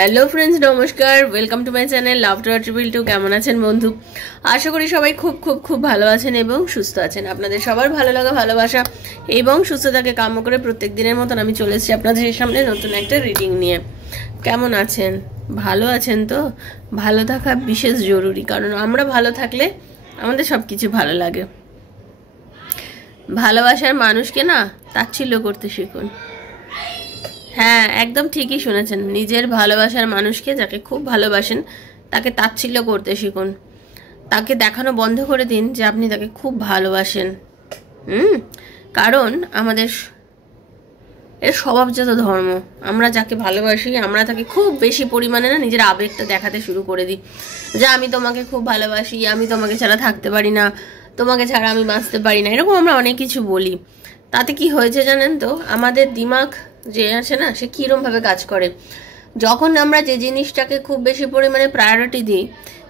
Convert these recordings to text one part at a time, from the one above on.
Hello friends, নমস্কার। Welcome to my channel love to triple two. কেমন আছেন বন্ধু? আশা করি সবাই খুব খুব খুব ভালো আছেন এবং সুস্থ আছেন। আপনাদের সবার ভালো লাগা, ভালোবাসা এবং সুস্থতাকে কাম্য করে প্রত্যেক দিনের মতন আমি চলে এসেছি আপনাদের সামনে নতুন একটা রিডিং নিয়ে। কেমন আছেন? ভালো আছেন তো? ভালো থাকা বিশেষ জরুরি, কারণ আমরা ভালো থাকলে আমাদের সব কিছু ভালো লাগে। ভালোবাসার মানুষকে না তাচ্ছিল্য করতে শিখুন। হ্যাঁ, একদম ঠিকই শুনেছেন। নিজের ভালোবাসার মানুষকে, যাকে খুব ভালোবাসেন, তাকে তাচ্ছিল্য করতে শিখুন। তাকে দেখানো বন্ধ করে দিন যে আপনি তাকে খুব ভালোবাসেন। কারণ আমাদের এর স্বভাবজাত ধর্ম। আমরা যাকে ভালোবাসি আমরা তাকে খুব বেশি পরিমাণে না নিজের আবেগটা দেখাতে শুরু করে দিই, যে আমি তোমাকে খুব ভালোবাসি, আমি তোমাকে ছাড়া থাকতে পারি না, তোমাকে ছাড়া আমি বাঁচতে পারি না, এরকম আমরা অনেক কিছু বলি। তাতে কি হয়েছে জানেন তো? আমাদের দিমাগ যে আছে না, সে কীরমভাবে কাজ করে, যখন আমরা যে জিনিসটাকে খুব বেশি পরিমাণে প্রায়োরিটি দিই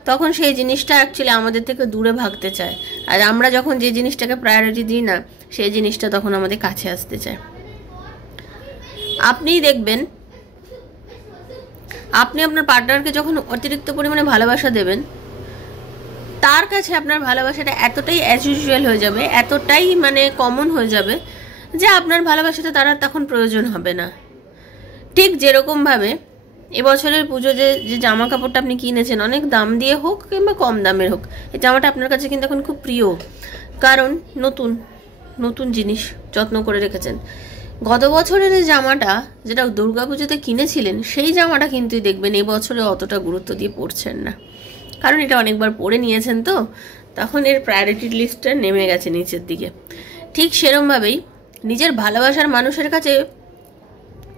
তখন সেই জিনিসটা অ্যাকচুয়ালি আমাদের থেকে দূরে ভাগতে চায়। আর আমরা যখন যে জিনিসটাকে প্রায়োরিটি দিই না, সেই জিনিসটা তখন আমাদের কাছে আসতে চায়। আপনিই দেখবেন, আপনি আপনার পার্টনারকে যখন অতিরিক্ত পরিমাণে ভালোবাসা দেবেন, তার কাছে আপনার ভালোবাসাটা এতটাই অ্যাজ ইউজুয়াল হয়ে যাবে, এতটাই মানে কমন হয়ে যাবে যে আপনার ভালোবাসাটা তার আর তখন প্রয়োজন হবে না। ঠিক যেরকমভাবে এবছরের পুজো যে জামা কাপড়টা আপনি কিনেছেন, অনেক দাম দিয়ে হোক কিংবা কম দামের হোক, এই জামাটা আপনার কাছে কিন্তু এখন খুব প্রিয়, কারণ নতুন নতুন জিনিস যত্ন করে রেখেছেন। গত বছরের এই জামাটা যেটা দুর্গাপুজোতে কিনেছিলেন, সেই জামাটা কিন্তু দেখবেন এই বছরে অতটা গুরুত্ব দিয়ে পরছেন না, কারণ এটা অনেকবার পরে নিয়েছেন, তো তখন এর প্রায়োরিটি লিস্টটা নেমে গেছে নিচের দিকে। ঠিক সেরমভাবেই নিজের ভালোবাসার মানুষের কাছে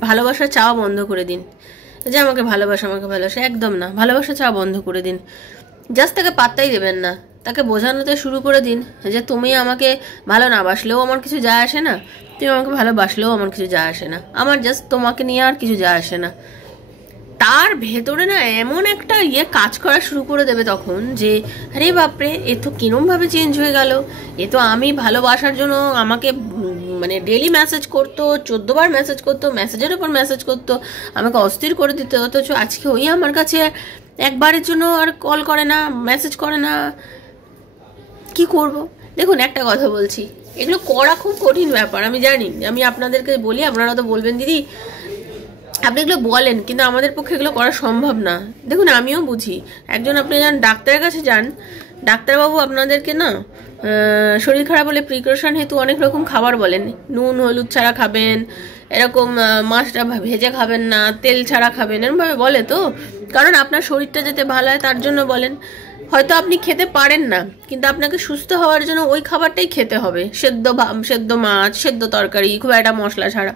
ভালোবাসা চাওয়া বন্ধ করে দিন, যে আমাকে ভালোবাসা, আমাকে ভালোবাসা, একদম না। ভালোবাসা চাওয়া বন্ধ করে দিন। জাস্ট তাকে পাত্তাই দেবেন না, তাকে বোঝানোতে শুরু করে দিন যে তুমি আমাকে ভালো না বাসলেও আমার কিছু যায় আসে না, তুমি আমাকে ভালোবাসলেও আমার কিছু যায় আসে না, আমার জাস্ট তোমাকে নিয়ে আর কিছু যায় আসে না। তার ভেতরে না এমন একটা কাজ করা শুরু করে দেবে তখন, যে আরে বাপরে, এ তো কিরমভাবে চেঞ্জ হয়ে গেল, এ তো আমি ভালোবাসার জন্য আমাকে মানে ডেলি মেসেজ করতো, 14 বার মেসেজ করতো, মেসেজের উপর মেসেজ করতো, আমাকে অস্থির করে দিতে, অথচ আজকে ওই আমার কাছে একবারের জন্য আর কল করে না, মেসেজ করে না। কি করব? দেখুন, একটা কথা বলছি, এগুলো করা খুব কঠিন ব্যাপার, আমি জানি। আমি আপনাদেরকে বলি, আপনারা তো বলবেন দিদি আপনি এগুলো বলেন, কিন্তু আমাদের পক্ষে এগুলো করা সম্ভব না। দেখুন, আমিও বুঝি। একজন আপনি যান ডাক্তারের কাছে যান, ডাক্তারবাবু আপনাদেরকে না শরীর খারাপ হলে প্রিকশন হেতু অনেক রকম খাবার বলেন। নুন হলুদ ছাড়া খাবেন, এরকম মাছটা ভেজে খাবেন না, তেল ছাড়া খাবেন, এরকমভাবে বলে তো, কারণ আপনার শরীরটা যাতে ভালো হয় তার জন্য বলেন। হয়তো আপনি খেতে পারেন না, কিন্তু আপনাকে সুস্থ হওয়ার জন্য ওই খাবারটাই খেতে হবে। সেদ্ধ মাছ, সেদ্ধ তরকারি, খুব একটা মশলা ছাড়া,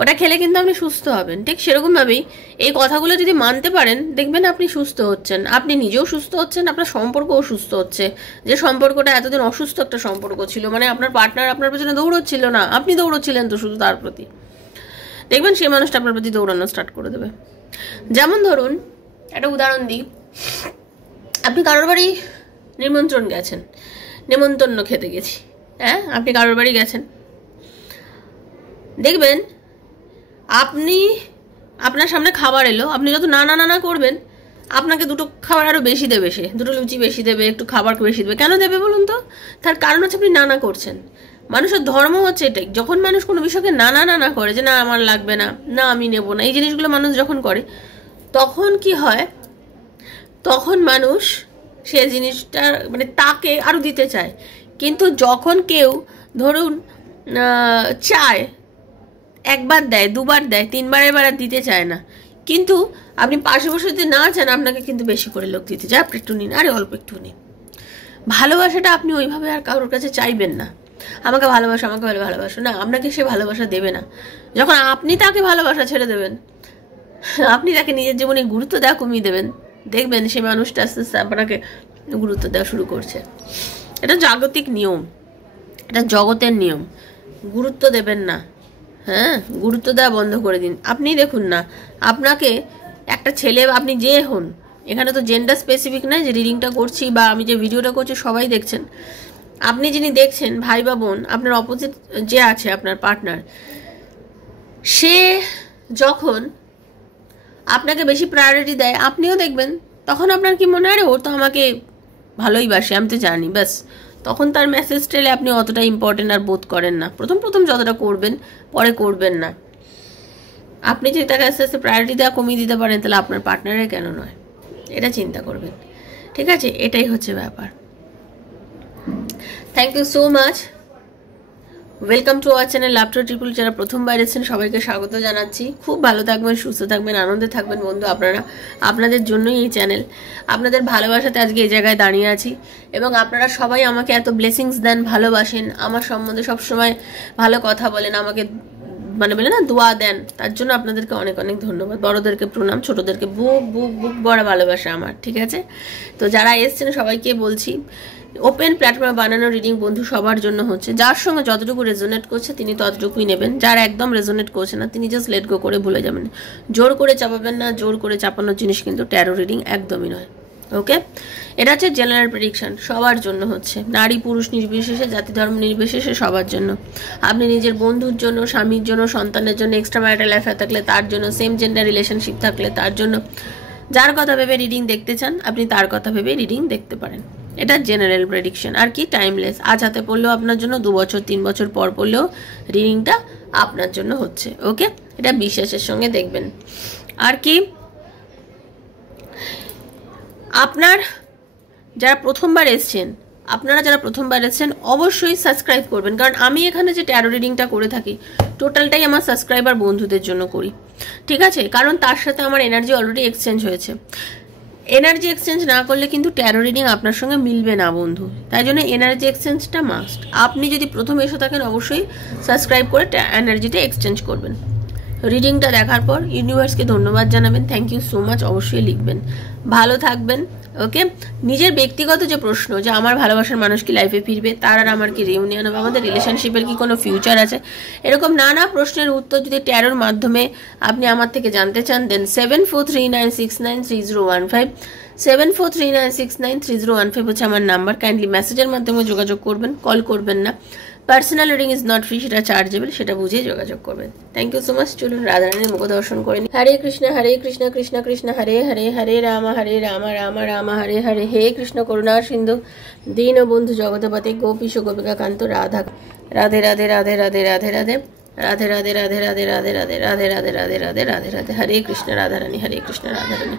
ওটা খেলে কিন্তু আপনি সুস্থ হবেন। ঠিক সেরকমভাবেই এই কথাগুলো যদি মানতে পারেন, দেখবেন আপনি সুস্থ হচ্ছেন, আপনি নিজেও সুস্থ হচ্ছেন, আপনার সম্পর্কও সুস্থ হচ্ছে। যে সম্পর্কটা এতদিন অসুস্থ একটা সম্পর্ক ছিল, মানে আপনার পার্টনার আপনার পেছনে দৌড়চ্ছিল না, আপনি দৌড়চ্ছিলেন তো শুধু তার প্রতি, দেখবেন সেই মানুষটা আপনার প্রতি দৌড়ানো স্টার্ট করে দেবে। যেমন ধরুন, একটা উদাহরণ দিই, আপনি কারোর বাড়ি নিমন্ত্রণ গেছেন, নেমন্তন্ন খেতে গেছি, হ্যাঁ, আপনি কারোর বাড়ি গেছেন, দেখবেন আপনি আপনার সামনে খাবার এলো, আপনি যত না না না করবেন, আপনাকে দুটো খাবার আরো বেশি দেবে, সে দুটো লুচি বেশি দেবে, একটু খাবার বেশি দেবে। কেন দেবে বলুন তো? তার কারণ হচ্ছে আপনি না না করছেন। মানুষের ধর্ম হচ্ছে এটাই, যখন মানুষ কোনো বিষয়কে না না না করে, যে না আমার লাগবে না, না আমি নেব না, এই জিনিসগুলো মানুষ যখন করে, তখন কি হয়, তখন মানুষ সে জিনিসটা মানে তাকে আরো দিতে চায়। কিন্তু যখন কেউ ধরুন চায়, একবার দেয়, দুবার দেয়, তিনবারের বার আর দিতে চায় না, কিন্তু আপনি পাশে বসে যদি না চান, আপনাকে কিন্তু বেশি করে লোক দিতে চায়, আপনি একটু নিন, আরে অল্প একটু নিন। ভালোবাসাটা আপনি ওইভাবে আর কারোর কাছে চাইবেন না, আমাকে ভালোবাসো, আমাকে ভালোবাসো, না, আপনাকে সে ভালোবাসা দেবে না। যখন আপনি তাকে ভালোবাসা ছেড়ে দেবেন, আপনি তাকে নিজের জীবনে গুরুত্ব দেওয়া কমিয়ে দেবেন, দেখবেন সে মানুষটা আস্তে আস্তে আপনাকে গুরুত্ব দেওয়া শুরু করছে। এটা জাগতিক নিয়ম, এটা জগতের নিয়ম। গুরুত্ব দেবেন না, হ্যাঁ, গুরুত্ব দেওয়া বন্ধ করে দিন। আপনি দেখুন না, আপনাকে একটা ছেলে, আপনি যে হন, এখানে তো জেন্ডার স্পেসিফিক নয়, যে রিডিংটা করছি বা আমি যে ভিডিওটা করছি সবাই দেখছেন। আপনি যিনি দেখছেন, ভাই বা বোন, আপনার অপোজিট যে আছে আপনার পার্টনার, সে যখন আপনাকে বেশি প্রায়োরিটি দেয়, আপনিও দেখবেন তখন আপনার কি মনে হয়, ও তো আমাকে ভালোই বাসে, আমি তো জানি, ব্যাস তখন তার মেসেজ টেলে আপনি অতটা ইম্পর্টেন্ট আর বোধ করেন না। প্রথম প্রথম যতটা করবেন, পরে করবেন না। আপনি যদি তাকে আস্তে আস্তে প্রায়োরিটি দেওয়া কমিয়ে দিতে পারেন, তাহলে আপনার পার্টনারের কেন নয়, এটা চিন্তা করবেন। ঠিক আছে, এটাই হচ্ছে ব্যাপার। Thank you so much, welcome to our channel love to triple. যারা প্রথমবার এসেছেন সবাইকে স্বাগত জানাচ্ছি। খুব ভালো থাকবেন, সুস্থ থাকবেন, আনন্দে থাকবেন বন্ধু। আপনারা, আপনাদের জন্যই এই চ্যানেল, আপনাদের ভালোবাসাতে আজকে এই জায়গায় দাঁড়িয়ে আছি। এবং আপনারা সবাই আমাকে এত ব্লেসিংস দেন, ভালোবাসেন, আমার সম্বন্ধে সবসময় ভালো কথা বলেন, আমাকে মানে বলে না দোয়া দেন, তার জন্য আপনাদেরকে অনেক অনেক ধন্যবাদ। বড়োদেরকে প্রণাম, ছোটোদেরকে বুক বুক বুক বড় ভালোবাসা আমার। ঠিক আছে, তো যারা এসছেন সবাইকে বলছি, ওপেন প্ল্যাটফর্মে বানানো রিডিং বন্ধু সবার জন্য হচ্ছে। যার সঙ্গে যতটুকু রেজোনেট করছে তিনি ততটুকুই নেবেন, যার একদম রেজোনেট করছে না তিনি জাস্ট লেট গো করে ভুলে যাবেন। জোর করে চাপাবেন না, জোর করে চাপানোর জিনিস কিন্তু ট্যারো রিডিং একদমই নয়। ওকে, এটা হচ্ছে জেনারেল প্রেডিকশন, সবার জন্য হচ্ছে, নারী পুরুষ নির্বিশেষে, জাতি ধর্ম নির্বিশেষে সবার জন্য। আপনি নিজের বন্ধুর জন্য, স্বামীর জন্য, সন্তানের জন্য, এক্সট্রা ম্যারিটাল অ্যাফেয়ার থাকলে তার জন্য, সেম জেন্ডার রিলেশনশিপ থাকলে তার জন্য, যার কথা ভেবে রিডিং দেখতে চান আপনি তার কথা ভেবে রিডিং দেখতে পারেন। এটা জেনারেল প্রেডিকশন, আর কি টাইমলেস। আজ হাতে পড়লেও আপনার জন্য, 2 বছর 3 বছর পর পড়লেও রিডিংটা আপনার জন্য হচ্ছে। ওকে, এটা বিশ্বাসের সঙ্গে দেখবেন। আর কি, আপনার যারা প্রথমবার এসছেন, আপনারা যারা প্রথমবার এসছেন অবশ্যই সাবস্ক্রাইব করবেন, কারণ আমি এখানে যে ট্যারো রিডিংটা করে থাকি টোটালটাই আমার সাবস্ক্রাইবার বন্ধুদের জন্য করি। ঠিক আছে, কারণ তার সাথে আমার এনার্জি অলরেডি এক্সচেঞ্জ হয়েছে। এনার্জি এক্সচেঞ্জ না করলে কিন্তু ট্যারো রিডিং আপনার সঙ্গে মিলবে না বন্ধু, তাই জন্য এনার্জি এক্সচেঞ্জটা মাস্ট। আপনি যদি প্রথম এসে থাকেন অবশ্যই সাবস্ক্রাইব করে এনার্জিটা এক্সচেঞ্জ করবেন। রিডিংটা দেখার পর ইউনিভার্সকে ধন্যবাদ জানাবেন, থ্যাংক ইউ সো মাচ অবশ্যই লিখবেন। ভালো থাকবেন। ওকে, নিজের ব্যক্তিগত যে প্রশ্ন যে আমার ভালোবাসার মানুষ কি লাইফে ফিরবে, তার আর আমার কি রিউনিয়ন হবে, আমাদের রিলেশনশিপের কি কোনো ফিউচার আছে, এরকম নানা প্রশ্নের উত্তর যদি ট্যারোর মাধ্যমে আপনি আমার থেকে জানতে চান, দেন 7439693015 7439693015 হচ্ছে আমার নাম্বার। কাইন্ডলি মেসেজের মাধ্যমে যোগাযোগ করবেন, কল করবেন না। Personal reading is not free, সেটা চার্জেবল, সেটা বুঝে যোগাযোগ করবেন। Thank you so much. চলুন রাধারানীর মুখ দর্শন করে নিন। হরে কৃষ্ণ কৃষ্ণ কৃষ্ণ হরে হরে, হরে রাম রাম রাম হরে হরে। হে কৃষ্ণ করুণা সিন্ধু দীন বন্ধু জগৎপতে গোপীশ গোপিকা কান্ত Radha. Radhe Radhe Radhe Radhe Radhe Radhe Radhe Radhe Radhe Radhe Radhe Radhe Radhe Radhe Radhe Radhe Radhe Radhe. Hare Krishna Radharani, Hare Krishna Radharani.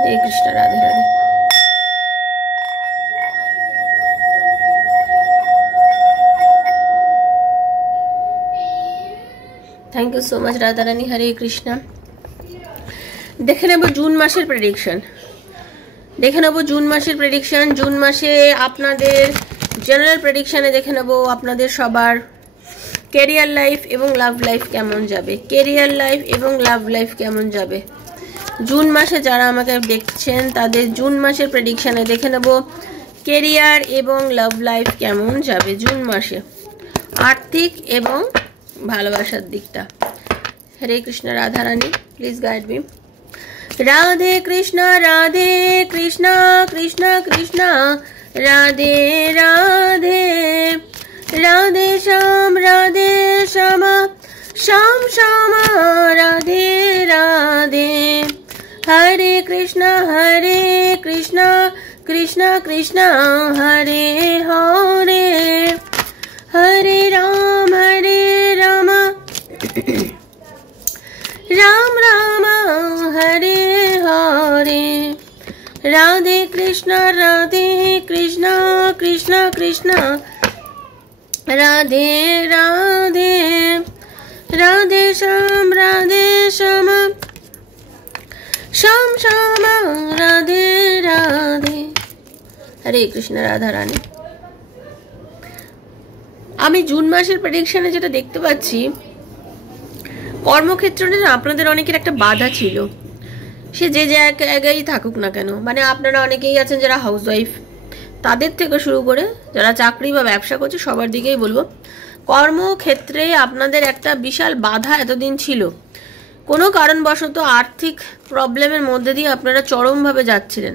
Hare Krishna Radhe Radhe. Thank you so much Radharani, Hare Krishna. দেখে নেব জুন মাসের প্রেডিকশন, দেখে নেব জুন মাসের প্রেডিকশন। জুন মাসে আপনাদের জেনারেল প্রেডিকশনে দেখে নেব আপনাদের সবার ক্যারিয়ার লাইফ এবং লাভ লাইফ কেমন যাবে, ক্যারিয়ার লাইফ এবং লাভ লাইফ কেমন যাবে জুন মাসে। যারা আমাকে দেখছেন তাদের জুন মাসের প্রেডিকশনে দেখে নেব ক্যারিয়ার এবং লাভ লাইফ কেমন যাবে জুন মাসে, আর্থিক এবং ভালোবাসার দিকটা। Hare Krishna Radharani, please guide me. Radhe Krishna Krishna Krishna Radhe Radhe, Radhe Shyam Shyam Shyam Radhe Radhe. Hare Krishna Krishna Krishna Hare Hare, Hare Ram Ram Ram Hare Hare. Radhe Krishna Krishna Krishna Radhe Radhe, Radhe Shyam Shyam Shyam Radhe Radhe. Hare Krishna Radha Rani. আমি জুন মাসের প্রেডিকশনে যেটা দেখতে পাচ্ছি, কর্মক্ষেত্রে আপনাদের অনেকের একটা বাধা ছিল, সে যে জায়গায় থাকুক না কেন। মানে আপনারা অনেকেই আছেন যারা হাউসওয়াইফ, তাদের থেকে শুরু করে যারা চাকরি বা ব্যবসা করছে সবার দিকেই বলবো, কর্মক্ষেত্রে আপনাদের একটা বিশাল বাধা এতদিন ছিল। কোনো কারণবশত আর্থিক প্রবলেমের মধ্যে দিয়ে আপনারা চরমভাবে যাচ্ছিলেন।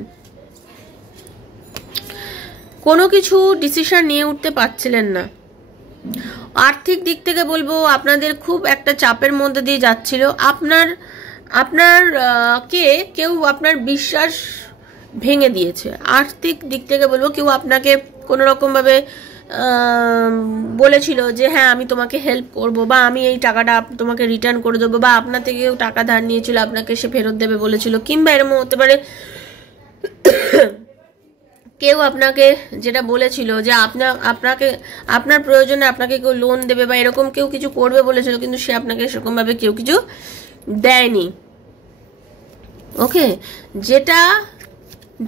কোনো কিছু ডিসিশন নিয়ে উঠতে পারছিলেন না। আর্থিক দিক থেকে বলবো আপনাদের খুব একটা চাপের মধ্যে দিয়ে যাচ্ছিল। আপনার কে কেউ আপনার বিশ্বাস ভেঙে দিয়েছে। আর্থিক দিক থেকে বলবো কেউ আপনাকে কোনো রকমভাবে বলেছিল যে হ্যাঁ আমি তোমাকে হেল্প করব, বা আমি এই টাকাটা তোমাকে রিটার্ন করে দেবো, বা আপনার থেকে কেউ টাকা ধার নিয়েছিল আপনাকে সে ফেরত দেবে বলেছিল, কিংবা এরকম হতে পারে কেউ আপনাকে যেটা বলেছিল যে আপনার প্রয়োজনে আপনাকে কেউ লোন দেবে বা এরকম কেউ কিছু করবে বলেছিল, কিন্তু সে আপনাকে সেরকমভাবে কেউ কিছু দেয়নি। ওকে, যেটা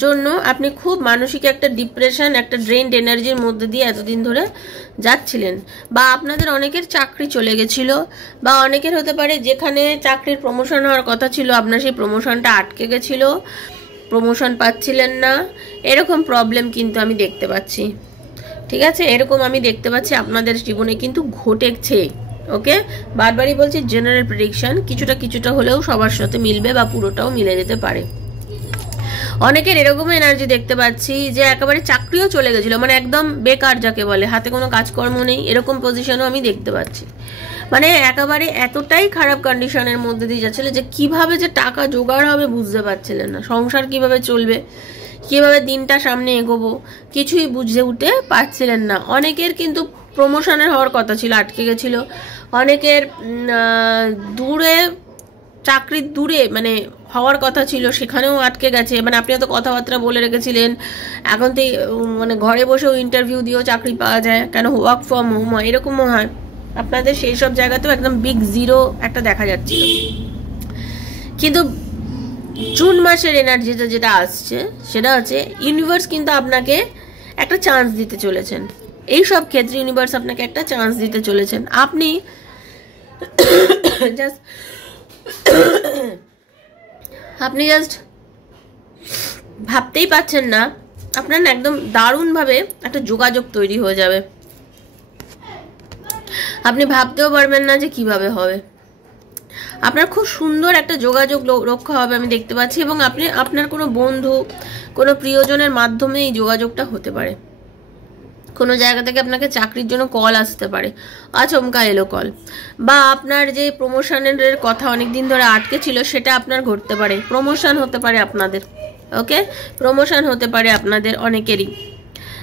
জন্য আপনি খুব মানসিক একটা ডিপ্রেশন, একটা ড্রেনড এনার্জির মধ্যে দিয়ে এতদিন ধরে যাচ্ছিলেন। বা আপনাদের অনেকের চাকরি চলে গেছিল, বা অনেকের হতে পারে যেখানে চাকরির প্রমোশন হওয়ার কথা ছিল আপনার সেই প্রমোশনটা আটকে গেছিল, প্রমোশন পাচ্ছিলেন না, এরকম প্রবলেম কিন্তু আমি দেখতে পাচ্ছি। ঠিক আছে, এরকম আমি দেখতে পাচ্ছি আপনাদের জীবনে কিন্তু ঘটেছে। ওকে, বারবারই বলছি জেনারেল প্রেডিকশন, কিছুটা হলেও সবার সাথে মিলবে বা পুরোটাও মিলে যেতে পারে। অনেকের এরকম এনার্জি দেখতে পাচ্ছি যে একেবারে চাকরিও চলে গেছিল, মানে একদম বেকার যাকে বলে, হাতে কোনো কাজকর্ম নেই, এরকম পজিশনও আমি দেখতে পাচ্ছি। মানে একেবারে এতটাই খারাপ কন্ডিশনের মধ্যে দিয়ে যাচ্ছিল যে কিভাবে যে টাকা জোগাড় হবে বুঝতে পারছিলেন না, সংসার কিভাবে চলবে, কিভাবে দিনটা সামনে এগোবো কিছুই বুঝে উঠতে পারছিলেন না। অনেকের কিন্তু প্রমোশনের হওয়ার কথা ছিল, আটকে গেছিল। অনেকের দূরে চাকরির দূরে মানে হওয়ার কথা ছিল, সেখানেও আটকে গেছে। মানে আপনি হয়তো কথাবার্তা বলে রেখেছিলেন, এখন তো মানে ঘরে বসেও ইন্টারভিউ দিয়েও চাকরি পাওয়া যায়, কেন ওয়ার্ক ফ্রম হোম হয়, এরকমও হয়। আপনাদের সেই সব জায়গাতেও একদম বিগ জিরো একটা দেখা যাচ্ছিল। কিন্তু জুন মাসের এনার্জিটা যেটা আসছে সেটা হচ্ছে ইউনিভার্স কিন্তু আপনাকে একটা চান্স দিতে চলেছেন। এই সব ক্ষেত্রে ইউনিভার্স আপনাকে একটা চান্স দিতে চলেছেন। আপনি জাস্ট ভাবতেই পাচ্ছেন না, আপনার একদম দারুণভাবে একটা যোগাযোগ তৈরি হয়ে যাবে। আপনি ভাবতেও পারবেন না যে কিভাবে হবে। আপনার খুব সুন্দর একটা যোগাযোগ রক্ষা হবে আমি দেখতে পাচ্ছি, এবং আপনার কোনো বন্ধু, কোনো প্রিয়জনের মাধ্যমে এই যোগাযোগটা হতে পারে। কোনো জায়গা থেকে আপনাকে চাকরির জন্য কল আসতে পারে, আচমকা এলো কল, বা আপনার যে প্রমোশনের কথা অনেকদিন ধরে আটকে ছিল সেটা আপনার ঘটতে পারে, প্রমোশন হতে পারে আপনাদের। ওকে, প্রমোশন হতে পারে আপনাদের অনেকেরই।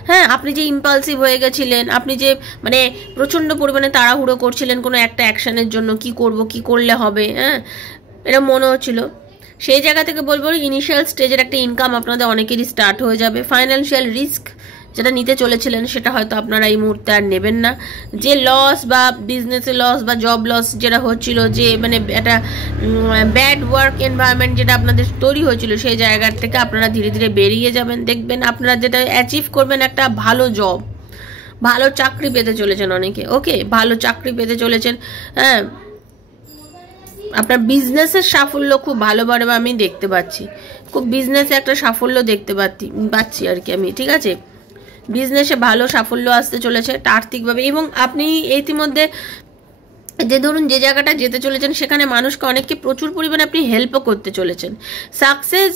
হ্যাঁ, আপনি যে ইম্পালসিভ হয়ে গেছিলেন, আপনি যে মানে প্রচণ্ড পরিমাণে তাড়াহুড়ো করছিলেন কোনো একটা অ্যাকশনের জন্য, কি করব, কি করলে হবে, হ্যাঁ এটা মনে হচ্ছিল, সেই জায়গা থেকে বলবো ইনিশিয়াল স্টেজের একটা ইনকাম আপনাদের অনেকেরই স্টার্ট হয়ে যাবে। ফাইন্যান্সিয়াল রিস্ক যেটা নিতে চলেছিলেন সেটা হয়তো আপনারা এই মুহূর্তে আর নেবেন না। যে লস বা বিজনেসে লস বা জব লস যেটা হচ্ছিল, যে মানে একটা ব্যাড ওয়ার্ক এনভায়রনমেন্ট যেটা আপনাদের তৈরি হয়েছিল, সেই জায়গার থেকে আপনারা ধীরে ধীরে বেরিয়ে যাবেন। দেখবেন আপনারা যেটা অ্যাচিভ করবেন, একটা ভালো জব, ভালো চাকরি পেতে চলেছেন অনেকে। ওকে, ভালো চাকরি পেতে চলেছেন। হ্যাঁ, আপনার বিজনেসের সাফল্য খুব ভালোভাবে আমি দেখতে পাচ্ছি, খুব বিজনেসে একটা সাফল্য দেখতে পাচ্ছি আর কি আমি। ঠিক আছে, বিজনেসে ভালো সাফল্য আসতে চলেছে আর্থিকভাবে, এবং আপনি ইতিমধ্যে যে ধরুন যে জায়গাটা যেতে চলেছেন সেখানে মানুষকে অনেককে প্রচুর পরিমাণে আপনি হেল্পও করতে চলেছেন। সাকসেস,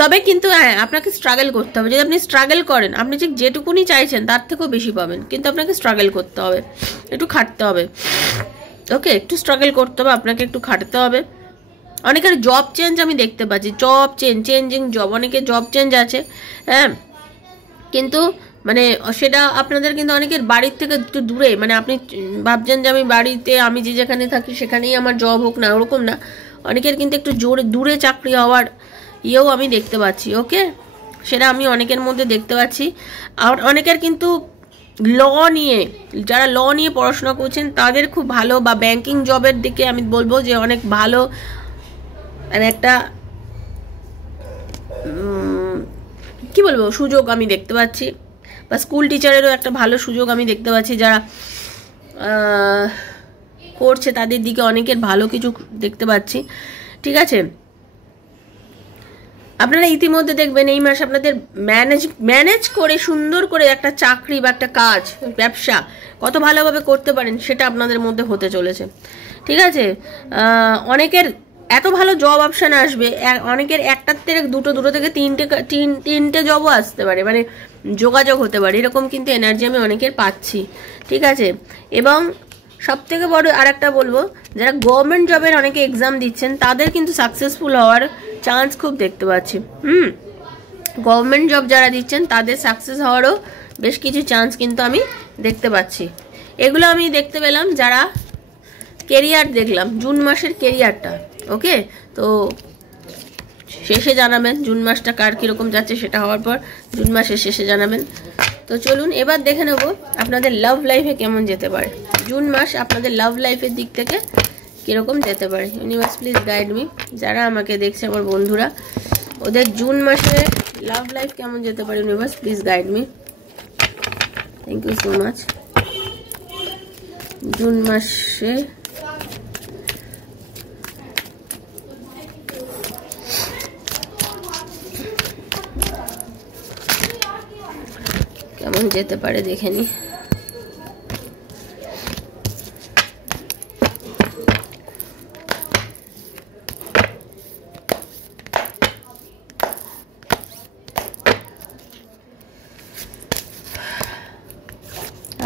তবে কিন্তু হ্যাঁ আপনাকে স্ট্রাগল করতে হবে। যদি আপনি স্ট্রাগল করেন, আপনি ঠিক যেটুকুনি চাইছেন তার থেকেও বেশি পাবেন, কিন্তু আপনাকে স্ট্রাগল করতে হবে, একটু খাটতে হবে। ওকে, একটু স্ট্রাগল করতে হবে, আপনাকে একটু খাটতে হবে। অনেকের জব চেঞ্জ আমি দেখতে পাচ্ছি, জব চেঞ্জিং জব, অনেকের জব চেঞ্জ আছে। হ্যাঁ, কিন্তু মানে সেটা আপনাদের কিন্তু অনেকের বাড়ির থেকে একটু দূরে, মানে আপনি ভাবছেন যে আমি বাড়িতে, আমি যে যেখানে থাকি সেখানেই আমার জব হোক, না ওরকম না। অনেকের কিন্তু একটু দূরে চাকরি হওয়ার ইয়েও আমি দেখতে পাচ্ছি। ওকে, সেটা আমি অনেকের মধ্যে দেখতে পাচ্ছি। আর অনেকের কিন্তু যারা ল নিয়ে পড়াশোনা করছেন তাদের খুব ভালো, বা ব্যাংকিং জবের দিকে আমি বলবো যে অনেক ভালো একটা কি বলবো সুযোগ আমি দেখতে পাচ্ছি, বা স্কুল টিচারেরও একটা ভালো সুযোগ আমি দেখতে পাচ্ছি। যারা করছে তাদের দিকে অনেকের ভালো কিছু দেখতে পাচ্ছি। ঠিক আছে, আপনারা ইতিমধ্যে দেখবেন এই মাস আপনাদের ম্যানেজ করে সুন্দর করে একটা চাকরি বা একটা কাজ, ব্যবসা কত ভালোভাবে করতে পারেন সেটা আপনাদের মধ্যে হতে চলেছে। ঠিক আছে, অনেকের এত ভালো জব অপশান আসবে, অনেকের একটার থেকে দুটো থেকে তিনটে জবও আসতে পারে। মানে যোগাযোগ হতে পারে, এরকম কিন্তু এনার্জি আমি অনেকের পাচ্ছি, ঠিক আছে। এবং সব থেকে বড় আর একটা বলবো, যারা গভর্নমেন্ট জবের অনেকে এক্সাম দিচ্ছেন তাদের কিন্তু সাকসেসফুল হওয়ার চান্স খুব দেখতে পাচ্ছি। গভর্নমেন্ট জব যারা দিচ্ছেন তাদের সাকসেস হওয়ারও বেশ কিছু চান্স কিন্তু আমি দেখতে পাচ্ছি। এগুলো আমি দেখতে পেলাম যারা কেরিয়ার দেখলাম, জুন মাসের কেরিয়ারটা। ওকে, তো শেষে জানাবেন জুন মাসটা কার কীরকম যাচ্ছে, সেটা হওয়ার পর জুন মাসের শেষে জানাবেন। তো চলুন এবার দেখে নেব আপনাদের লাভ লাইফে কেমন যেতে পারে, জুন মাস আপনাদের লাভ লাইফের দিক থেকে কীরকম যেতে পারে। ইউনিভার্স প্লিজ গাইড মি, যারা আমাকে দেখছে আমার বন্ধুরা, ওদের জুন মাসে লাভ লাইফ কেমন যেতে পারে। Universe please guide me, thank you so much. June মাসে কেমন যেতে পারে দেখে নি।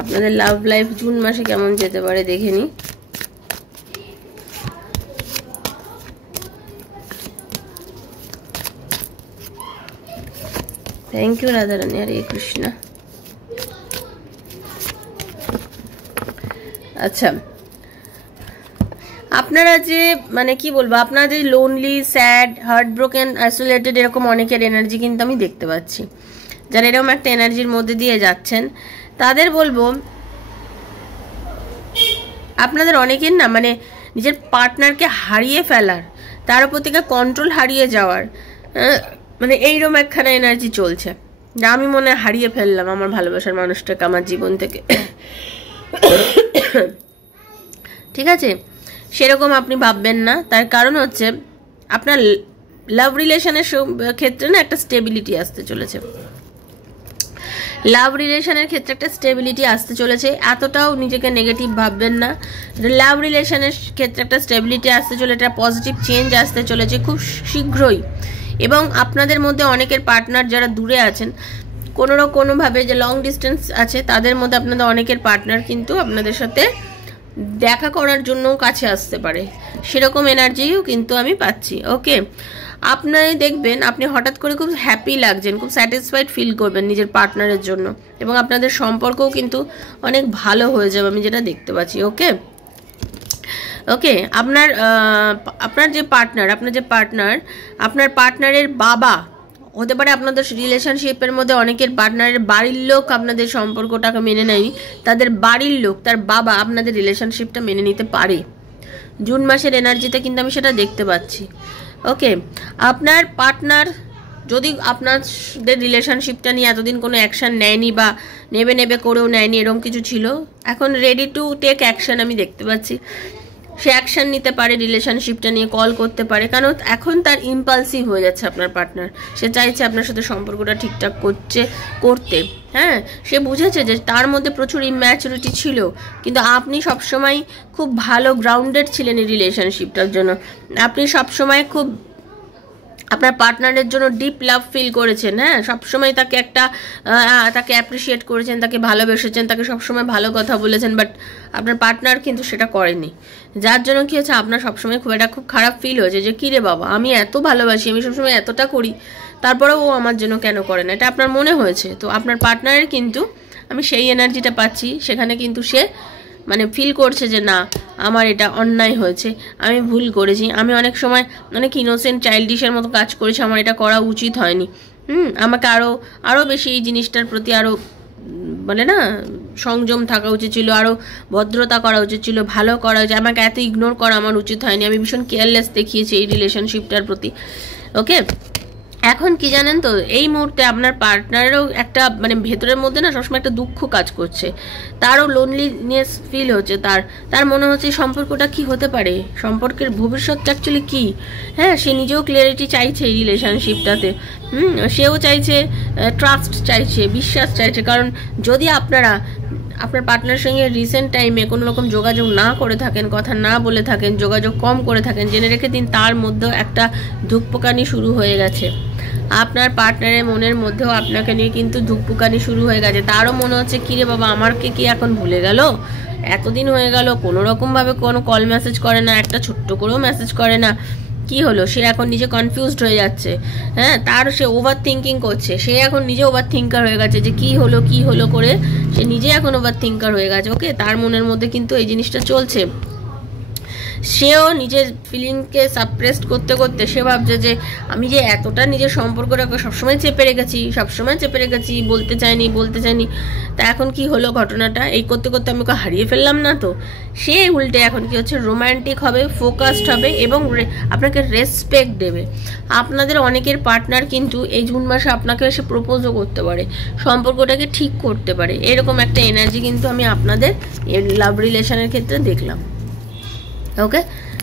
আপনাদের লাভ লাইফ জুন মাসে কেমন যেতে পারে দেখে নি। Thank you Radharani, Hare Krishna. আচ্ছা, আপনারা যে মানে কি বলবো, আপনারা যে lonely, sad, heart broken, isolated, এরকম অনেকের এনার্জি কিন্তু আমি দেখতে পাচ্ছি। যারা এরকম একটা এনার্জির মধ্যে দিয়ে যাচ্ছেন তাদের বলবো, আপনাদের অনেকের না মানে নিজের পার্টনারকে হারিয়ে ফেলার, তার উপর থেকে কন্ট্রোল হারিয়ে যাওয়ার, মানে এইরকম একখানা এনার্জি চলছে, যা আমি মনে হয় হারিয়ে ফেললাম আমার ভালোবাসার মানুষটাকে আমার জীবন থেকে। ঠিক আছে, সেরকম আপনি ভাববেন না। তার কারণ হচ্ছে আপনার লাভ রিলেশনের ক্ষেত্রে না একটা স্টেবিলিটি আসতে চলেছে, লাভ রিলেশনের ক্ষেত্রে একটা স্টেবিলিটি আসতে চলেছে। এতটাও নিজেকে নেগেটিভ ভাববেন না। লাভ রিলেশনের ক্ষেত্রে একটা স্টেবিলিটি আসতে চলে, একটা পজিটিভ চেঞ্জ আসতে চলেছে খুব শীঘ্রই। এবং আপনাদের মধ্যে অনেকের পার্টনার যারা দূরে আছেন, কোনোভাবে যে লং ডিস্টেন্স আছে, তাদের মধ্যে আপনাদের অনেকের পার্টনার কিন্তু আপনাদের সাথে দেখা করার জন্যও কাছে আসতে পারে, সেরকম এনার্জিও কিন্তু আমি পাচ্ছি। ওকে, আপনারাই দেখবেন আপনি হঠাৎ করে খুব হ্যাপি লাগছেন, খুব স্যাটিসফাইড ফিল করবেন নিজের পার্টনারের জন্য, এবং আপনাদের সম্পর্কও কিন্তু অনেক ভালো হয়ে যাবে, আমি যেটা দেখতে পাচ্ছি। ওকে ওকে, আপনার যে পার্টনার, আপনার পার্টনারের বাবা হতে পারে। আপনাদের রিলেশনশিপের মধ্যে অনেকের পার্টনারের বাড়ির লোক আপনাদের সম্পর্কটাকে মেনে নেয়নি, তাদের বাড়ির লোক, তার বাবা আপনাদের রিলেশনশিপটা মেনে নিতে পারে। জুন মাসের এনার্জিতে কিন্তু আমি সেটা দেখতে পাচ্ছি। ওকে, আপনার পার্টনার যদি আপনাদের রিলেশনশিপটা নিয়ে এতদিন কোনো অ্যাকশান নেয়নি বা নেবে করেও নেয়নি, এরকম কিছু ছিল, এখন রেডি টু টেক অ্যাকশান আমি দেখতে পাচ্ছি। সে অ্যাকশান নিতে পারে, রিলেশনশিপটা নিয়ে কল করতে পারে, কারণ এখন তার ইম্পালসিভ হয়ে যাচ্ছে আপনার পার্টনার। সে চাইছে আপনার সাথে সম্পর্কটা ঠিকঠাক করতে। হ্যাঁ, সে বুঝেছে যে তার মধ্যে প্রচুর ইম্যাচুরিটি ছিল, কিন্তু আপনি সবসময় খুব ভালো গ্রাউন্ডেড ছিলেন এই রিলেশনশিপটার জন্য। আপনি সবসময় খুব আপনার পার্টনারের জন্য ডিপ লাভ ফিল করেছেন। হ্যাঁ, সবসময় তাকে অ্যাপ্রিসিয়েট করেছেন, তাকে ভালোবেসেছেন, তাকে সবসময় ভালো কথা বলেছেন, বাট আপনার পার্টনার কিন্তু সেটা করেনি। যার জন্য কী হচ্ছে, আপনার সবসময় খুব খারাপ ফিল হয়েছে যে কী রে বাবা, আমি এত ভালোবাসি, আমি সবসময় এতটা করি, তারপরেও ও আমার জন্য কেন করে না, এটা আপনার মনে হয়েছে। তো আপনার পার্টনারের কিন্তু আমি সেই এনার্জিটা পাচ্ছি, সেখানে কিন্তু সে মানে ফিল করছে যে না, আমার এটা অন্যায় হয়েছে, আমি ভুল করেছি, আমি অনেক সময় অনেক ইনোসেন্ট চাইল্ডিশের মতো কাজ করেছি, আমার এটা করা উচিত হয়নি। আমাকে আরও বেশি এই জিনিসটার প্রতি আরও বলে না সংযম থাকা উচিত ছিল, আরও ভদ্রতা করা উচিত ছিল, ভালো করা উচিত, আমাকে এত ইগনোর করা আমার উচিত হয়নি, আমি ভীষণ কেয়ারলেস দেখিয়েছি এই রিলেশনশিপটার প্রতি। ওকে, এখন কি জানেন তো, এই মুহূর্তে আপনার পার্টনারেরও একটা মানে ভেতরের মধ্যে না সবসময় একটা দুঃখ কাজ করছে, তারও লোনলিনেস ফিল হচ্ছে, তার মনে হচ্ছে সম্পর্কটা কি হতে পারে, সম্পর্কের ভবিষ্যৎটা অ্যাকচুয়ালি কি। হ্যাঁ, সে নিজেও ক্লিয়ারিটি চাইছে এই রিলেশনশিপটাতে। সেও চাইছে, ট্রাস্ট চাইছে, বিশ্বাস চাইছে। কারণ যদি আপনার পার্টনারের সঙ্গে রিসেন্ট টাইমে কোনো রকম যোগাযোগ না করে থাকেন, কথা না বলে থাকেন, যোগাযোগ কম করে থাকেন, জেনে রেখে দিন তার মধ্যেও একটা ধূপকানি শুরু হয়ে গেছে। আপনার পার্টনারের মনের মধ্যেও আপনাকে নিয়ে কিন্তু ধুকপুকানি শুরু হয়ে গেছে। তারও মনে হচ্ছে কিরে বাবা আমাকে কি এখন ভুলে গেল, এতদিন হয়ে গেল কোনো রকমভাবে কোনো কল মেসেজ করে না, একটা ছোট্ট করেও মেসেজ করে না, কি হলো? সে এখন নিজে কনফিউজড হয়ে যাচ্ছে। হ্যাঁ, তার সে ওভার থিঙ্কিং করছে, সে এখন নিজে ওভার থিঙ্কার হয়ে গেছে যে কি হলো করে সে নিজে এখন ওভার থিঙ্কার হয়ে গেছে। ওকে, তার মনের মধ্যে কিন্তু এই জিনিসটা চলছে। সেও নিজের ফিলিংকে সাপ্রেসড করতে করতে সে ভাবছে যে আমি যে এতটা নিজের সম্পর্কটাকে সবসময় চেপে রেখেছি, বলতে চাইনি, তা এখন কি হলো ঘটনাটা, এই করতে করতে আমি ওকে হারিয়ে ফেললাম না তো? সে উল্টে এখন কি হচ্ছে, রোম্যান্টিক হবে, ফোকাসড হবে এবং আপনাকে রেসপেক্ট দেবে। আপনাদের অনেকের পার্টনার কিন্তু এই জুন মাসে আপনাকে এসে প্রপোজও করতে পারে, সম্পর্কটাকে ঠিক করতে পারে, এরকম একটা এনার্জি কিন্তু আমি আপনাদের লাভ রিলেশনের ক্ষেত্রে দেখলাম। ওকে,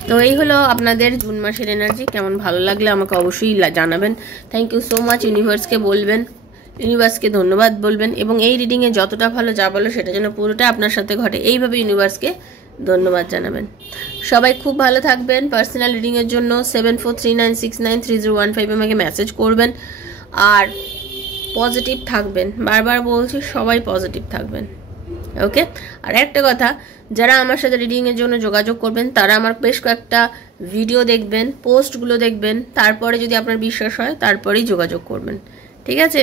তো এই হলো আপনাদের জুন মাসের এনার্জি। কেমন ভালো লাগলে আমাকে অবশ্যই জানাবেন। Thank you so much. ইউনিভার্সকে বলবেন, ইউনিভার্সকে ধন্যবাদ বলবেন, এবং এই রিডিংয়ে যতটা ভালো যা বলো সেটা যেন পুরোটা আপনার সাথে ঘটে, এইভাবে ইউনিভার্সকে ধন্যবাদ জানাবেন। সবাই খুব ভালো থাকবেন। পার্সোনাল রিডিংয়ের জন্য 7439693015 আমাকে মেসেজ করবেন, আর পজিটিভ থাকবেন। বারবার বলছি সবাই পজিটিভ থাকবেন। ওকে, আর একটা কথা, যারা আমার সাথে রিডিংয়ের জন্য যোগাযোগ করবেন তারা আমার বেশ কয়েকটা ভিডিও দেখবেন, পোস্টগুলো দেখবেন, তারপরে যদি আপনার বিশ্বাস হয় তারপরেই যোগাযোগ করবেন, ঠিক আছে?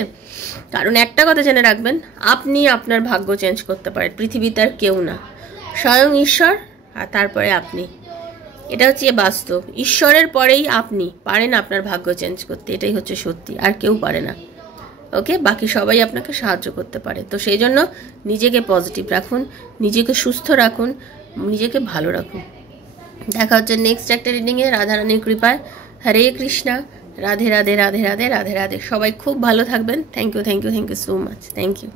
কারণ একটা কথা জেনে রাখবেন, আপনি আপনার ভাগ্য চেঞ্জ করতে পারেন, পৃথিবীতে আর কেউ না, স্বয়ং ঈশ্বর আর তারপরে আপনি। এটা হচ্ছে বাস্তব, ঈশ্বরের পরেই আপনি পারেন আপনার ভাগ্য চেঞ্জ করতে, এটাই হচ্ছে সত্যি, আর কেউ পারে না। ওকে, বাকি সবাই আপনাকে সাহায্য করতে পারে। তো সেই জন্য নিজেকে পজিটিভ রাখুন, নিজেকে সুস্থ রাখুন, নিজেকে ভালো রাখুন। দেখা হচ্ছে নেক্সট একটা রিডিংয়ে রাধারানীর কৃপায়। হরে কৃষ্ণা, রাধে রাধে রাধে রাধে রাধে রাধে। সবাই খুব ভালো থাকবেন। Thank you so much. Thank you.